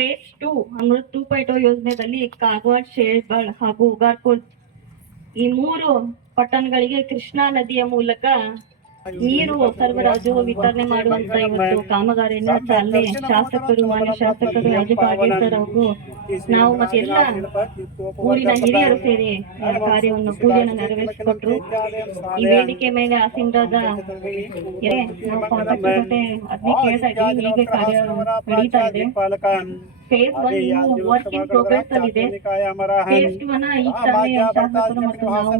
Face 2 Amrit 2.0 ಯೋಜನೆಯಲ್ಲಿ ಕಾಗವಾಡ, ಶೇರ್ಬಾಳ್ ಹಾಗೂ ಉಗಾರ್ಪುರ್ ಈ 3 ಪಟ್ಟಣಗಳಿಗೆ ಕೃಷ್ಣಾ ನದಿಯ ಮೂಲಕ ನೀರು ಸರಬರಾಜು ವಿತರಣೆ ಮಾಡುವಂತ ಇವತ್ತು ಕಾಮಗಾರಿಯನ್ನು ಚಾಲನೆ ಶಾಸಕರು, ಮಾನ್ಯ ಶಾಸಕರು ರಾಜು ಕಾಗೇಸರ್ ಹಾಗೂ ನಾವು ಮತ್ತೆ ಎಲ್ಲ ಊರಿನ ಹಿರಿಯರು ಸೇರಿ ಕಾರ್ಯವನ್ನು ಪೂಜೆಯನ್ನು ನೆರವೇರಿಸಿಕೊಟ್ರು. ಈ ವೇದಿಕೆ ಮೇಲೆ ಆಸೀನರಾದ ನಾವು ಕಾಂಟ್ಯಾಕ್ಟ್ ಜೊತೆ ಅದನ್ನೇ ಕೇಳ್ತಾ ಇದ್ದೀವಿ. ಹೀಗೆ ಕಾರ್ಯ ನಡೀತಾ ಇದೆ. ಫೇಸ್ 1 ಇನ್ನು ವರ್ಕ್ ಇನ್ ಪ್ರೋಗ್ರೆಸ್ ಅಲ್ಲಿ ಇದೆ. ಫೇಸ್ 2 ಅನ್ನ ಈಗ ತಾನೇ ಶಾಸಕರು ಮತ್ತು ನಾವು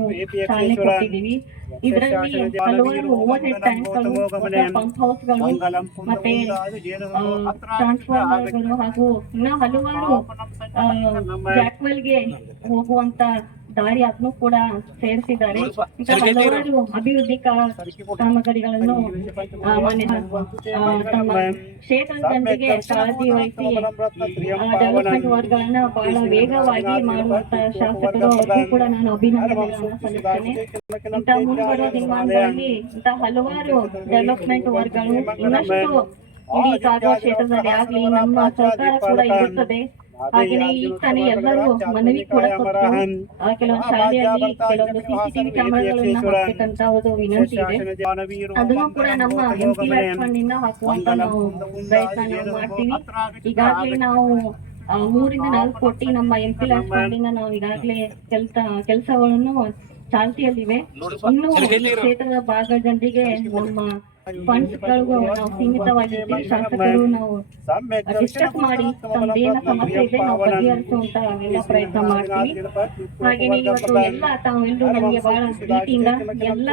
ಚಾಲನೆ ಕೊಟ್ಟಿದ್ದೀವಿ. ಇದರಲ್ಲಿ ಹಲವಾರು ಓವರ್ ಹೆಡ್ ಟ್ಯಾಂಕ್ಗಳು, ಪಂಪ್ ಹೌಸ್ಗಳು, ಮತ್ತೆ ಟ್ರಾನ್ಸ್ಫಾರ್ಮರ್ಗಳು ಹಾಗೂ ಇನ್ನ ಹಲವಾರು ಜಾಕ್ವೆಲ್ಗೆ ಹೋಗುವಂತ ದಾರಿ ಅದನ್ನು ಕೂಡ ಸೇರಿಸಿದ್ದಾರೆ. ಹಲವಾರು ಅಭಿವೃದ್ಧಿ ಕಾಮಗಾರಿಗಳನ್ನು ತಮ್ಮ ಕ್ಷೇತ್ರದ ಜನರಿಗೆ ಕಾಳಜಿ ವಹಿಸಿ ಡೆವಲಪ್ಮೆಂಟ್ ವರ್ಕ್ ಗಳನ್ನ ಬಹಳ ವೇಗವಾಗಿ ಮಾಡುವಂತ ಶಾಸಕರು ಅವ್ರಿಗೂ ಕೂಡ ನಾನು ಅಭಿನಂದನೆಗಳನ್ನ ಸಲ್ಲಿಸ್ತೇನೆ. ಇಂತಹ ಮುಂಬರುವ ದಿನಮಾನಗಳಲ್ಲಿ ಇಂತಹ ಹಲವಾರು ಡೆವಲಪ್ಮೆಂಟ್ ವರ್ಕ್ ಗಳು ಇನ್ನಷ್ಟು ಇಡೀ ಕಾಗವಾಡ ಕ್ಷೇತ್ರದಲ್ಲಿ ಆಗ್ಲಿ, ನಮ್ಮ ಸರ್ಕಾರ ಕೂಡ ಇರುತ್ತದೆ. ಹಾಗೇನೆ ಈಗ ತಾನೇ ಎಲ್ಲರೂ ಮನವಿ ಕೂಡ ಕೊಟ್ಟರು. ಕೆಲವೊಂದು ಶಾಲೆಯಲ್ಲಿ ಕೆಲವೊಂದು CCTV ಕ್ಯಾಮೆರಾಗಳನ್ನ ಹಾಕ್ಬೇಕಂತ ಒಂದು ವಿನಂತಿ ಇದೆ. ಅದನ್ನು ಕೂಡ ನಮ್ಮ MP ಫಂಡ್ ಇಂದ ಹಾಕುವಂತ ನಾವು ಪ್ರಯತ್ನ ಮಾಡ್ತೀವಿ. ಈಗಾಗಲೇ ನಾವು 3 ರಿಂದ 4 ಕೋಟಿ ನಮ್ಮ MP ಫಂಡ್ ಇಂದ ನಾವು ಈಗಾಗಲೇ ಕೆಲಸಗಳನ್ನು ಚಾಲ್ತಿಯಲ್ಲಿವೆ. ಇನ್ನು ಕ್ಷೇತ್ರದ ಭಾಗದ ಜನರಿಗೆ ನಮ್ಮ ಫಂಡ್ಸ್ ಗಳಿಗೂ ನಾವು ಸೀಮಿತವಾಗಿರ್ತೀವಿ. ಶಾಸಕರು ನಾವು ಡಿಸ್ಕಸ್ ಮಾಡಿ ತಮ್ಮದೇನ ಸಮಸ್ಯೆ ಇದೆ ನಾವು ಬಗೆಹರಿಸುವಂತ ಎಲ್ಲ ಪ್ರಯತ್ನ ಮಾಡ್ತೀವಿ. ಹಾಗೇನೆ ಇವತ್ತು ಎಲ್ಲ ತಾವೆಲ್ಲರೂ ನಮಗೆ ಬಹಳ ಪ್ರೀತಿಯಿಂದ ಎಲ್ಲ